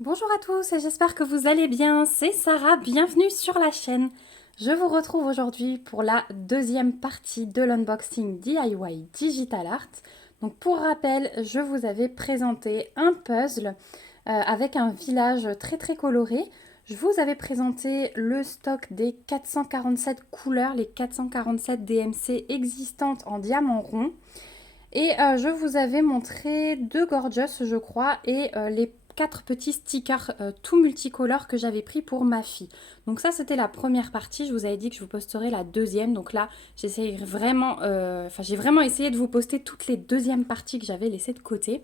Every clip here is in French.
Bonjour à tous et j'espère que vous allez bien, c'est Sarah, bienvenue sur la chaîne. Je vous retrouve aujourd'hui pour la deuxième partie de l'unboxing DIY Digital Art. Donc pour rappel, je vous avais présenté un puzzle avec un village très coloré. Je vous avais présenté le stock des 447 couleurs, les 447 DMC existantes en diamant rond. Et je vous avais montré deux Gorgeous, je crois, et les 4 petits stickers tout multicolores que j'avais pris pour ma fille. Donc ça, c'était la première partie. Je vous avais dit que je vous posterai la deuxième. Donc là, j'ai vraiment essayé de vous poster toutes les deuxièmes parties que j'avais laissées de côté.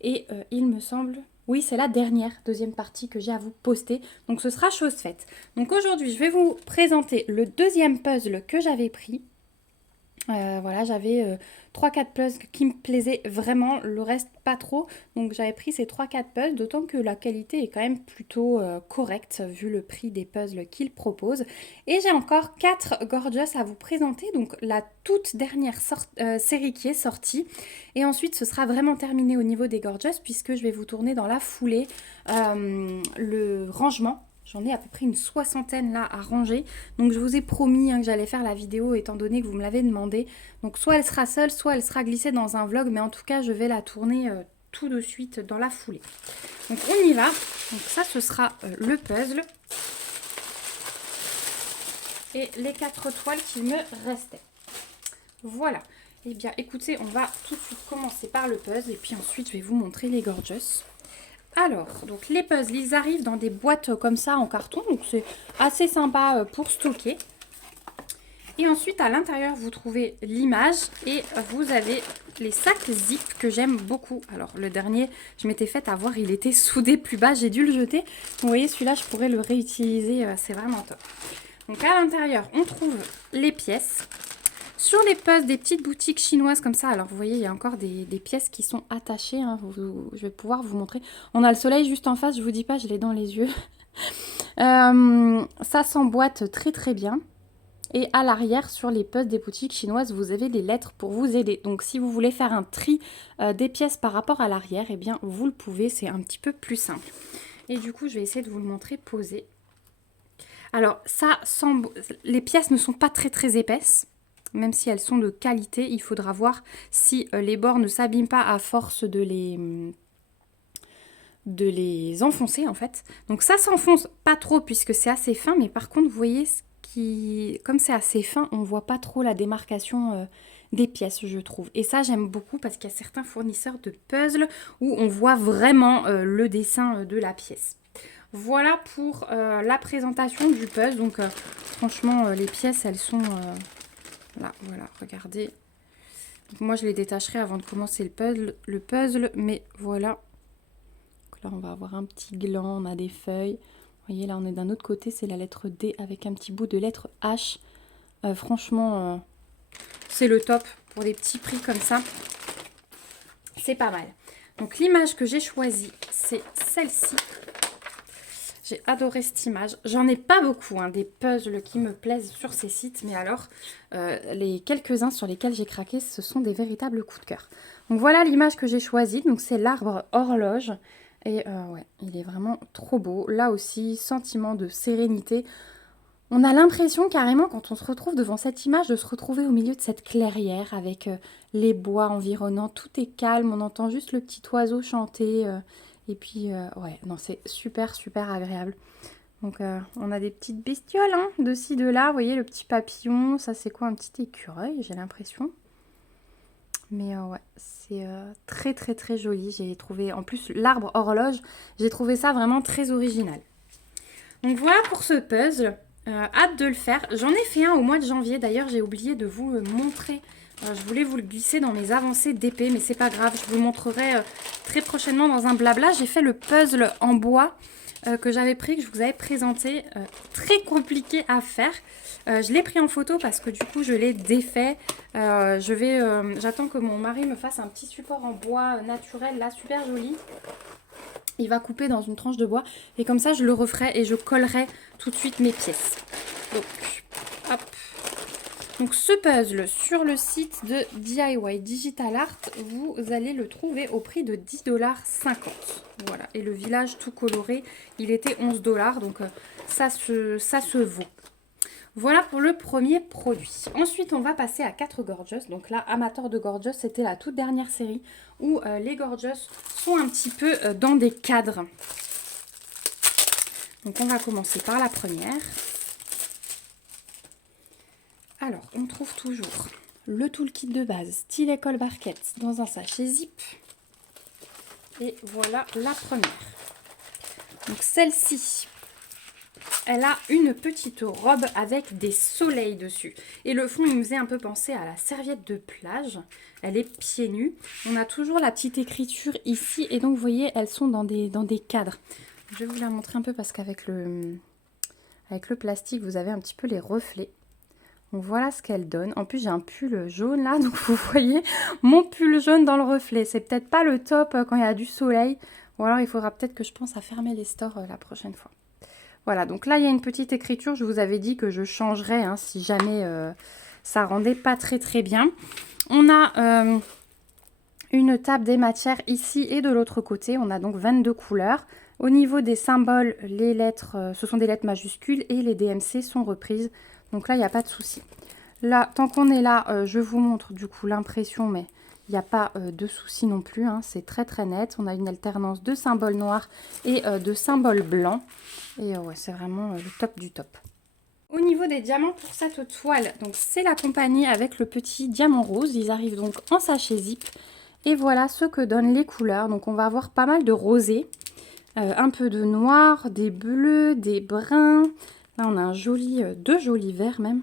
Et il me semble... Oui, c'est la dernière deuxième partie que j'ai à vous poster. Donc ce sera chose faite. Donc aujourd'hui, je vais vous présenter le deuxième puzzle que j'avais pris. Voilà, j'avais 3-4 puzzles qui me plaisaient vraiment, le reste pas trop. Donc j'avais pris ces 3-4 puzzles, d'autant que la qualité est quand même plutôt correcte vu le prix des puzzles qu'ils proposent. Et j'ai encore 4 Gorgeous à vous présenter, donc la toute dernière série qui est sortie. Et ensuite ce sera vraiment terminé au niveau des Gorgeous puisque je vais vous tourner dans la foulée le rangement. J'en ai à peu près une soixantaine là à ranger. Donc je vous ai promis que j'allais faire la vidéo étant donné que vous me l'avez demandé. Donc soit elle sera seule, soit elle sera glissée dans un vlog. Mais en tout cas, je vais la tourner tout de suite dans la foulée. Donc on y va. Donc ça, ce sera le puzzle. Et les 4 toiles qui me restaient. Voilà. Eh bien écoutez, on va tout de suite commencer par le puzzle. Et puis ensuite, je vais vous montrer les Gorgeous. Alors, donc les puzzles, ils arrivent dans des boîtes comme ça en carton, donc c'est assez sympa pour stocker. Et ensuite, à l'intérieur, vous trouvez l'image et vous avez les sacs zip que j'aime beaucoup. Alors, le dernier, je m'étais fait avoir, il était soudé plus bas, j'ai dû le jeter. Vous voyez, celui-là, je pourrais le réutiliser, c'est vraiment top. Donc, à l'intérieur, on trouve les pièces. Sur les puzzles des petites boutiques chinoises comme ça, alors vous voyez, il y a encore des pièces qui sont attachées. Je vais pouvoir vous montrer. On a le soleil juste en face, je vous dis pas, je l'ai dans les yeux. Ça s'emboîte très bien. Et à l'arrière, sur les puzzles des boutiques chinoises, vous avez des lettres pour vous aider. Donc si vous voulez faire un tri des pièces par rapport à l'arrière, eh bien vous le pouvez, c'est un petit peu plus simple. Et du coup, je vais essayer de vous le montrer posé. Alors ça, les pièces ne sont pas très épaisses. Même si elles sont de qualité, il faudra voir si les bords ne s'abîment pas à force de les enfoncer en fait. Donc ça s'enfonce pas trop puisque c'est assez fin, mais par contre vous voyez, comme c'est assez fin, on voit pas trop la démarcation des pièces je trouve. Et ça j'aime beaucoup parce qu'il y a certains fournisseurs de puzzles où on voit vraiment le dessin de la pièce. Voilà pour la présentation du puzzle. Donc franchement les pièces elles sont... Là, voilà, regardez. Donc moi, je les détacherai avant de commencer le puzzle, mais voilà. Donc là, on va avoir un petit gland, on a des feuilles. Vous voyez, là, on est d'un autre côté, c'est la lettre D avec un petit bout de lettre H. Franchement, c'est le top pour des petits prix comme ça. C'est pas mal. Donc l'image que j'ai choisie, c'est celle-ci. J'ai adoré cette image. J'en ai pas beaucoup, des puzzles qui me plaisent sur ces sites, mais alors, les quelques-uns sur lesquels j'ai craqué, ce sont des véritables coups de cœur. Donc voilà l'image que j'ai choisie. Donc c'est l'arbre horloge. Et ouais, il est vraiment trop beau. Là aussi, sentiment de sérénité. On a l'impression carrément, quand on se retrouve devant cette image, de se retrouver au milieu de cette clairière avec les bois environnants. Tout est calme, on entend juste le petit oiseau chanter. Et puis, ouais, non, c'est super agréable. Donc, on a des petites bestioles, de ci, de là. Vous voyez, le petit papillon, ça, c'est quoi? Un petit écureuil, j'ai l'impression. Mais ouais, c'est très joli. J'ai trouvé, en plus, l'arbre horloge, j'ai trouvé ça vraiment très original. Donc, voilà pour ce puzzle. Hâte de le faire. J'en ai fait un au mois de janvier. D'ailleurs, j'ai oublié de vous le montrer. Je voulais vous le glisser dans mes avancées d'épée, mais c'est pas grave. Je vous le montrerai très prochainement dans un blabla. J'ai fait le puzzle en bois que j'avais pris, que je vous avais présenté. Très compliqué à faire. Je l'ai pris en photo parce que du coup, je l'ai défait. J'attends que mon mari me fasse un petit support en bois naturel, là, super joli. Il va couper dans une tranche de bois et comme ça je le referai et je collerai tout de suite mes pièces. Donc hop, Donc ce puzzle sur le site de DIY Digital Art, vous allez le trouver au prix de 10,50 $. Voilà, et le village tout coloré, il était 11 $, donc ça se vaut. Voilà pour le premier produit. Ensuite, on va passer à 4 Gorgeous. Donc là, amateur de Gorgeous, c'était la toute dernière série où les Gorgeous sont un petit peu dans des cadres. Donc on va commencer par la première. Alors, on trouve toujours le toolkit de base, style école barquette, dans un sachet zip. Et voilà la première. Donc celle-ci, elle a une petite robe avec des soleils dessus. Et le fond, il me faisait un peu penser à la serviette de plage. Elle est pieds nus. On a toujours la petite écriture ici. Et donc, vous voyez, elles sont dans des cadres. Je vais vous la montrer un peu parce qu'avec le plastique, vous avez un petit peu les reflets. Donc voilà ce qu'elle donne. En plus, j'ai un pull jaune là, donc vous voyez mon pull jaune dans le reflet. C'est peut-être pas le top quand il y a du soleil. Ou alors, il faudra peut-être que je pense à fermer les stores la prochaine fois. Voilà, donc là, il y a une petite écriture. Je vous avais dit que je changerais si jamais ça rendait pas très bien. On a une table des matières ici et de l'autre côté. On a donc 22 couleurs. Au niveau des symboles, les lettres, ce sont des lettres majuscules et les DMC sont reprises. Donc là, il n'y a pas de souci. Là, tant qu'on est là, je vous montre du coup l'impression, mais il n'y a pas de souci non plus. C'est très net. On a une alternance de symboles noirs et de symboles blancs. Et ouais, c'est vraiment le top du top. Au niveau des diamants pour cette toile, donc c'est la compagnie avec le petit diamant rose. Ils arrivent donc en sachet zip. Et voilà ce que donnent les couleurs. Donc on va avoir pas mal de rosé, un peu de noir, des bleus, des bruns. Là on a deux jolis verts même.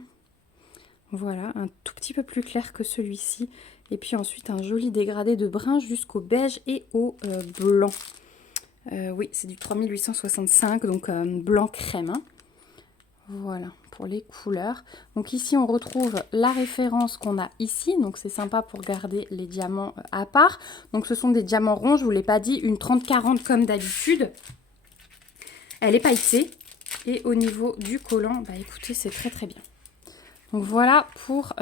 Voilà, un tout petit peu plus clair que celui-ci. Et puis ensuite un joli dégradé de brun jusqu'au beige et au blanc. Oui, c'est du 3865, donc blanc crème. Voilà, pour les couleurs. Donc ici, on retrouve la référence qu'on a ici. Donc c'est sympa pour garder les diamants à part. Donc ce sont des diamants ronds, je ne vous l'ai pas dit, une 30-40 comme d'habitude. Elle est pailletée. Et au niveau du collant, bah écoutez, c'est très bien. Donc voilà pour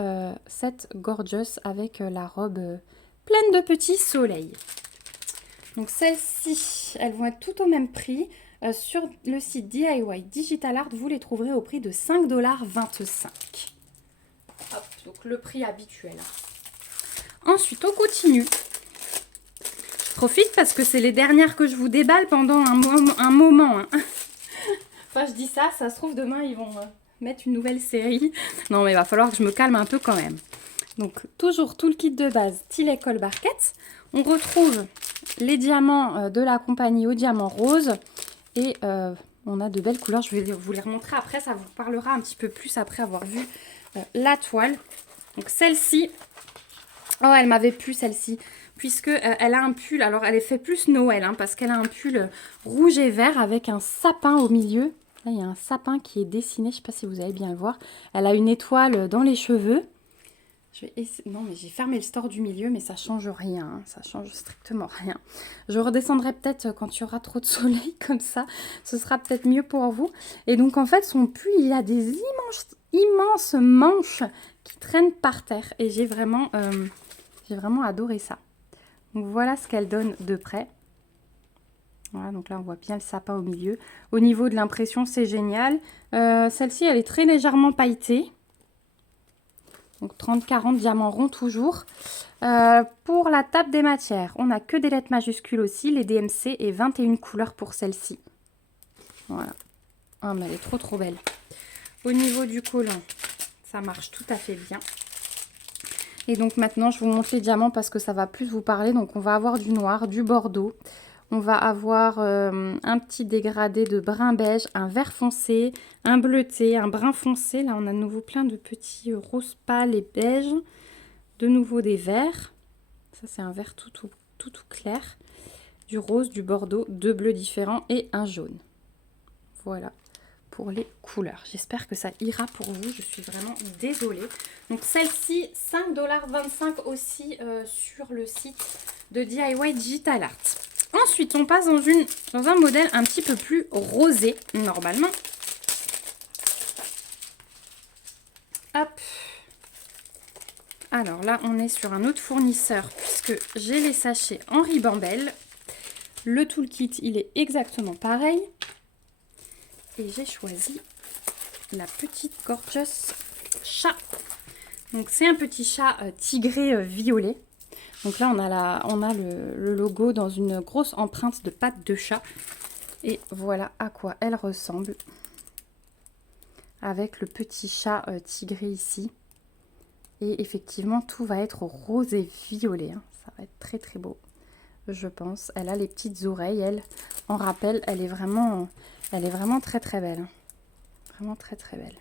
cette Gorgeous avec la robe pleine de petits soleils. Donc celles-ci, elles vont être toutes au même prix. Sur le site DIY Digital Art, vous les trouverez au prix de 5,25 $. Hop, donc le prix habituel. Ensuite, on continue. Je profite parce que c'est les dernières que je vous déballe pendant un moment. Enfin, je dis ça se trouve demain, ils vont mettre une nouvelle série. Non, mais il va falloir que je me calme un peu quand même. Donc, toujours tout le kit de base, style école barquette. On retrouve les diamants de la compagnie au diamant rose. Et on a de belles couleurs. Je vais vous les remontrer après. Ça vous parlera un petit peu plus après avoir vu la toile. Donc celle-ci. Oh, elle m'avait plu celle-ci. Puisque elle a un pull. Alors elle est fait plus Noël. Parce qu'elle a un pull rouge et vert avec un sapin au milieu. Là, il y a un sapin qui est dessiné. Je ne sais pas si vous allez bien le voir. Elle a une étoile dans les cheveux. Non, mais j'ai fermé le store du milieu, mais ça change rien. Ça change strictement rien. Je redescendrai peut-être quand il y aura trop de soleil comme ça. Ce sera peut-être mieux pour vous. Et donc, en fait, son pull, il a des immenses manches qui traînent par terre. Et j'ai vraiment adoré ça. Donc, voilà ce qu'elle donne de près. Voilà, donc là, on voit bien le sapin au milieu. Au niveau de l'impression, c'est génial. Celle-ci, elle est très légèrement pailletée. Donc 30-40 diamants ronds toujours. Pour la table des matières, on n'a que des lettres majuscules aussi, les DMC et 21 couleurs pour celle-ci. Voilà. Ah, mais elle est trop belle. Au niveau du collant, ça marche tout à fait bien. Et donc maintenant, je vous montre les diamants parce que ça va plus vous parler. Donc on va avoir du noir, du bordeaux. On va avoir un petit dégradé de brun beige, un vert foncé, un bleuté, un brun foncé. Là, on a de nouveau plein de petits roses pâles et beiges. De nouveau des verts. Ça, c'est un vert tout clair. Du rose, du bordeaux, deux bleus différents et un jaune. Voilà pour les couleurs. J'espère que ça ira pour vous. Je suis vraiment désolée. Donc, celle-ci, 5,25 $ aussi sur le site de DIY Digital Art. Ensuite, on passe dans un modèle un petit peu plus rosé, normalement. Hop. Alors là, on est sur un autre fournisseur puisque j'ai les sachets en ribambelle. Le toolkit, il est exactement pareil. Et j'ai choisi la petite Gorgeous chat. Donc c'est un petit chat tigré violet. Donc là, on a le logo dans une grosse empreinte de pattes de chat. Et voilà à quoi elle ressemble. Avec le petit chat tigré ici. Et effectivement, tout va être rose et violet. Hein. Ça va être très très beau, je pense. Elle a les petites oreilles, elle. En rappel, elle est vraiment très très belle. Hein. Vraiment très très belle.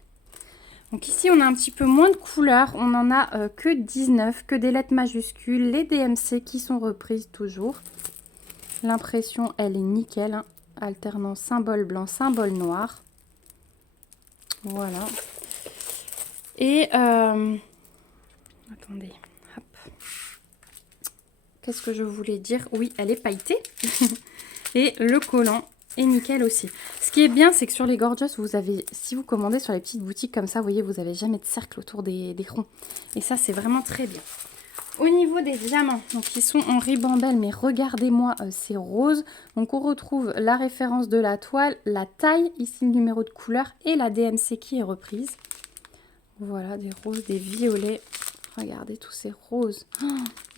Donc ici, on a un petit peu moins de couleurs. On n'en a que 19, que des lettres majuscules. Les DMC qui sont reprises toujours. L'impression, elle est nickel. Hein. Alternant symbole blanc, symbole noir. Voilà. Et... attendez. Hop. Qu'est-ce que je voulais dire? Oui, elle est pailletée. Et le collant est nickel aussi. Ce qui est bien, c'est que sur les Gorgeous, vous avez, si vous commandez sur les petites boutiques comme ça, vous voyez, vous n'avez jamais de cercle autour des ronds. Et ça, c'est vraiment très bien. Au niveau des diamants, donc ils sont en ribambelle, mais regardez-moi, c'est rose. Donc on retrouve la référence de la toile, la taille, ici le numéro de couleur et la DMC qui est reprise. Voilà, des roses, des violets. Regardez tous ces roses. Oh,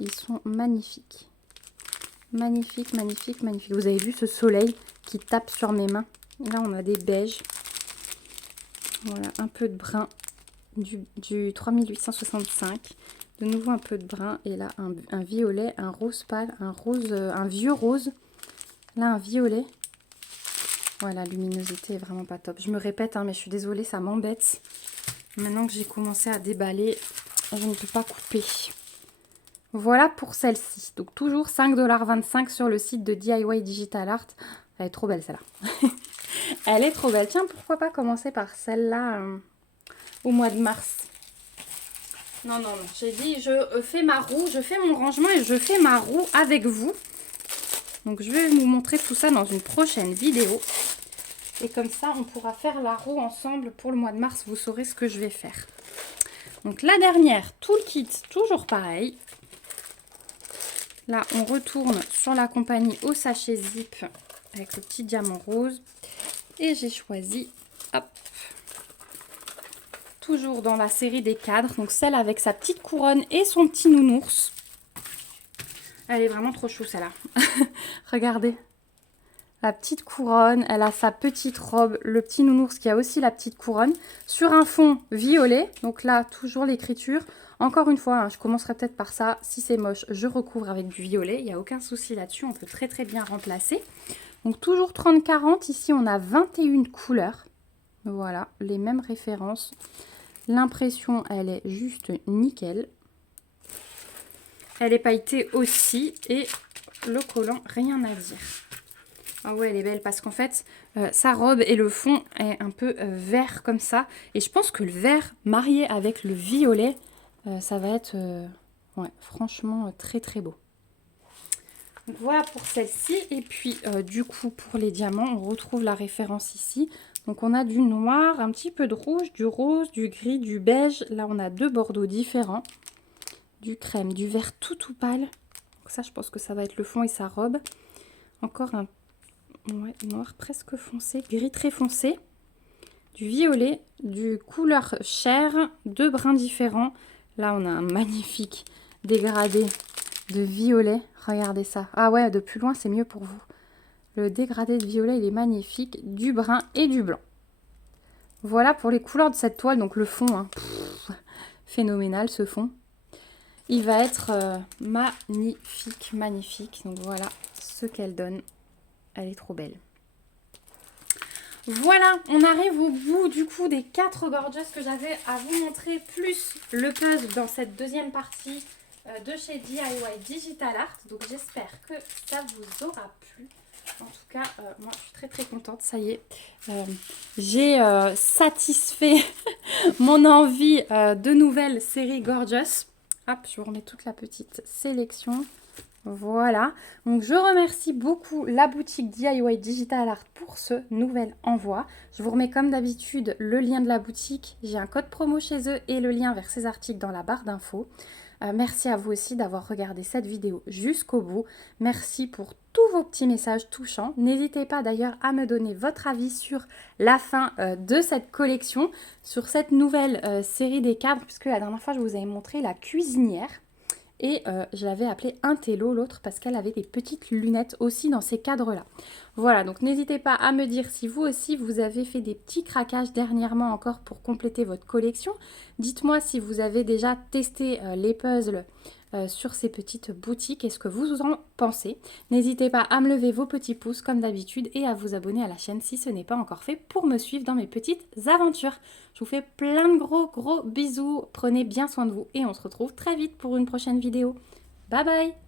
ils sont magnifiques. Magnifique, magnifique, magnifique. Vous avez vu ce soleil qui tape sur mes mains. Là, on a des beiges. Voilà, un peu de brun du 3865. De nouveau un peu de brun. Et là, un violet, un rose pâle, un rose, un vieux rose. Là, un violet. Voilà, la luminosité est vraiment pas top. Je me répète, hein, mais je suis désolée, ça m'embête. Maintenant que j'ai commencé à déballer, je ne peux pas couper. Voilà pour celle-ci. Donc toujours 5,25 $ sur le site de DIY Digital Art. Elle est trop belle celle-là. Elle est trop belle. Tiens, pourquoi pas commencer par celle-là au mois de mars. Non, non, non. J'ai dit, je fais ma roue, je fais mon rangement et je fais ma roue avec vous. Donc je vais vous montrer tout ça dans une prochaine vidéo. Et comme ça, on pourra faire la roue ensemble pour le mois de mars. Vous saurez ce que je vais faire. Donc la dernière, tout le kit, toujours pareil. Là, on retourne sur la compagnie au sachet zip avec le petit diamant rose. Et j'ai choisi, hop, toujours dans la série des cadres. Donc celle avec sa petite couronne et son petit nounours. Elle est vraiment trop chou celle-là. Regardez. La petite couronne, elle a sa petite robe, le petit nounours qui a aussi la petite couronne, sur un fond violet. Donc là, toujours l'écriture. Encore une fois, hein, je commencerai peut-être par ça. Si c'est moche, je recouvre avec du violet. Il n'y a aucun souci là-dessus, on peut très très bien remplacer. Donc toujours 30-40, ici on a 21 couleurs. Voilà, les mêmes références. L'impression, elle est juste nickel. Elle est pailletée aussi et le collant, rien à dire. Ah ouais, elle est belle parce qu'en fait, sa robe et le fond est un peu vert comme ça. Et je pense que le vert marié avec le violet, ça va être ouais, franchement très très beau. Donc voilà pour celle-ci. Et puis du coup, pour les diamants, on retrouve la référence ici. Donc on a du noir, un petit peu de rouge, du rose, du gris, du beige. Là, on a deux bordeaux différents. Du crème, du vert tout pâle. Donc ça, je pense que ça va être le fond et sa robe. Encore un ouais, noir presque foncé, gris très foncé, du violet, du couleur chair, deux brins différents. Là, on a un magnifique dégradé de violet. Regardez ça. Ah ouais, de plus loin, c'est mieux pour vous. Le dégradé de violet, il est magnifique. Du brun et du blanc. Voilà pour les couleurs de cette toile. Donc le fond, hein, phénoménal ce fond. Il va être magnifique, magnifique. Donc voilà ce qu'elle donne. Elle est trop belle. Voilà, on arrive au bout du coup des 4 Gorgeous que j'avais à vous montrer, plus le puzzle dans cette deuxième partie de chez DIY Digital Art. Donc j'espère que ça vous aura plu. En tout cas, moi je suis très très contente, ça y est. J'ai satisfait mon envie de nouvelles séries Gorgeous. Hop, je vous remets toute la petite sélection. Voilà, donc je remercie beaucoup la boutique DIY Digital Art pour ce nouvel envoi. Je vous remets comme d'habitude le lien de la boutique. J'ai un code promo chez eux et le lien vers ces articles dans la barre d'infos. Merci à vous aussi d'avoir regardé cette vidéo jusqu'au bout. Merci pour tous vos petits messages touchants. N'hésitez pas d'ailleurs à me donner votre avis sur la fin de cette collection, sur cette nouvelle série des cadres, puisque la dernière fois je vous avais montré la cuisinière. Et je l'avais appelée Intello, l'autre, parce qu'elle avait des petites lunettes aussi dans ces cadres-là. Voilà, donc n'hésitez pas à me dire si vous aussi, vous avez fait des petits craquages dernièrement encore pour compléter votre collection. Dites-moi si vous avez déjà testé les puzzles sur ces petites boutiques et ce que vous en pensez. N'hésitez pas à me lever vos petits pouces comme d'habitude et à vous abonner à la chaîne si ce n'est pas encore fait pour me suivre dans mes petites aventures. Je vous fais plein de gros bisous, prenez bien soin de vous et on se retrouve très vite pour une prochaine vidéo. Bye bye!